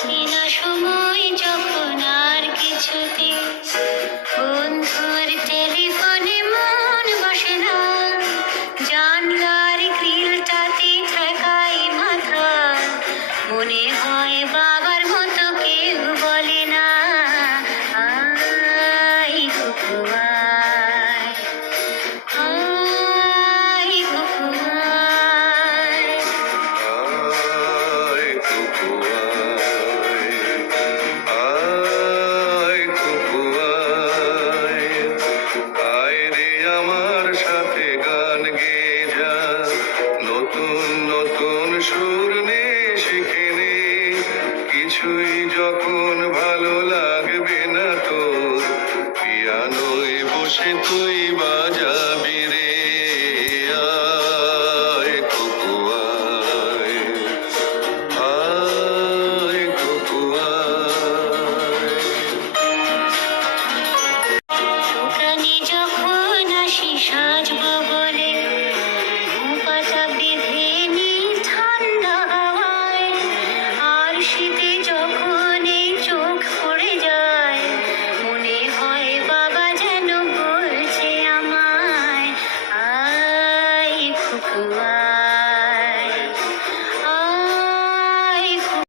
চেনা সময় যখন আর কিছুতে বন্ধুর টেলিফোনে মন বসে না, জানলার গ্রিলটাতে ঠেকাই মাথা, মনে হয় বাবার মতো কেউ বলে না, আয় কুকু আয়, আয় কুকু আয়। আয় কুকু আয় কুকু আয়, আয় রে আমার সাথে গান গেয়ে যা, নতুন নতুন সুর নে শিখে নে, কিছুই যখন ভালো লাগবে না তোর, পিয়ানোয় বসে তুই বাজাবি রে, আয় কুকু আয়, আয় কুকু আয়। দোকানে যখন আসি সাজবো বলে, পাতা বেঁধে নি ঠান্ডা হাওয়ায়, আর শীতে